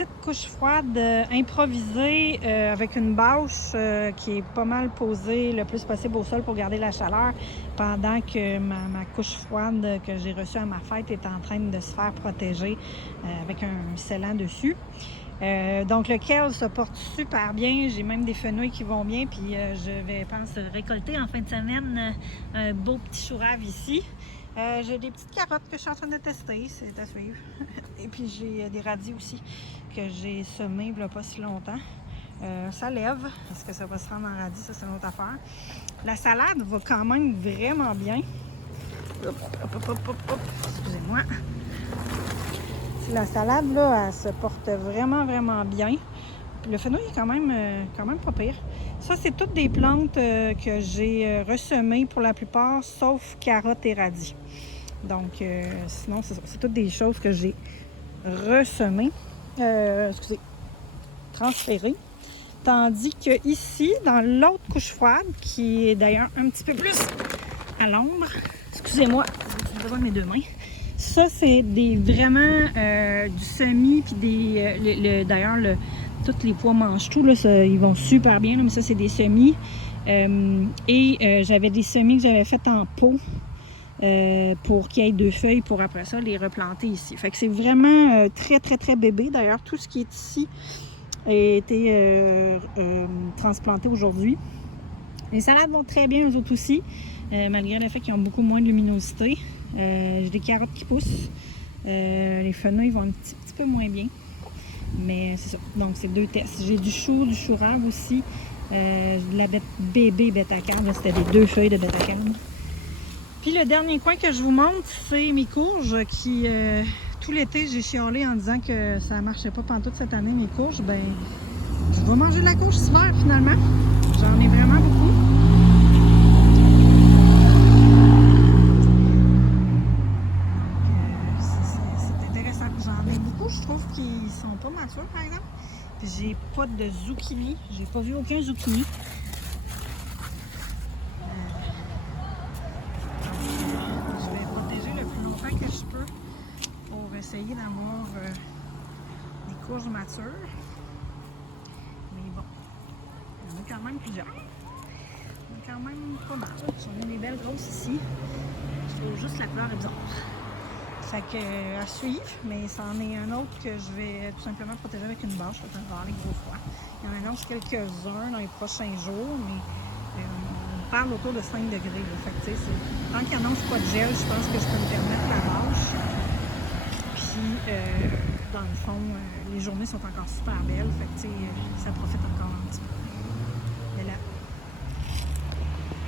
petite couche froide improvisée avec une bâche qui est pas mal posée le plus possible au sol pour garder la chaleur pendant que ma couche froide que j'ai reçue à ma fête est en train de se faire protéger avec un scellant dessus. Donc le kale se porte super bien, j'ai même des fenouils qui vont bien, puis je vais, pense, récolter en fin de semaine un beau petit chou rave ici. J'ai des petites carottes que je suis en train de tester, c'est à suivre. Et puis j'ai des radis aussi que j'ai semés il n'y a pas si longtemps. Ça lève, est-ce que ça va se rendre en radis, ça c'est une autre affaire. La salade va quand même vraiment bien. Excusez-moi. La salade, là, elle se porte vraiment, vraiment bien. Le fenouil est quand même pas pire. Ça, c'est toutes des plantes que j'ai ressemées pour la plupart, sauf carottes et radis. Donc, sinon, c'est toutes des choses que j'ai ressemées. Transférées. Tandis que ici, dans l'autre couche froide, qui est d'ailleurs un petit peu plus à l'ombre, excusez-moi, j'ai besoin de mes deux mains. Ça, c'est vraiment du semis, puis d'ailleurs, tous les pois mangent tout, là, ça, ils vont super bien, là, mais ça, c'est des semis. J'avais des semis que j'avais fait en pot pour qu'il y ait deux feuilles pour après ça les replanter ici. Fait que c'est vraiment très, très, très bébé. D'ailleurs, tout ce qui est ici a été transplanté aujourd'hui. Les salades vont très bien, eux autres aussi, malgré le fait qu'ils ont beaucoup moins de luminosité. J'ai des carottes qui poussent. Les fenouils vont un petit peu moins bien. Mais c'est ça. Donc, c'est deux tests. J'ai du chou rave aussi. De la bébé bêta-carbe. C'était des deux feuilles de bêta-carbe. Puis le dernier coin que je vous montre, c'est mes courges qui, tout l'été, j'ai chialé en disant que ça ne marchait pas pantoute cette année, mes courges. Ben, je vais manger de la courge cet hiver finalement. J'en ai vraiment beaucoup. Je trouve qu'ils sont pas matures, par exemple. Puis j'ai pas de zucchini. J'ai pas vu aucun zucchini. Je vais protéger le plus longtemps que je peux pour essayer d'avoir des courges matures. Mais bon, il y en a quand même plusieurs. Il y en a quand même pas mal. J'en ai des belles grosses ici. Je trouve juste la couleur est bizarre. Fait que, à suivre, mais c'en est un autre que je vais tout simplement protéger avec une bâche. Je vais avoir les gros froids. Il y en annonce quelques-uns dans les prochains jours, mais on parle autour de 5 degrés. Là. Fait que, tant qu'il annonce pas de gel, je pense que je peux me permettre la bâche. Puis, dans le fond, les journées sont encore super belles. Fait que, ça profite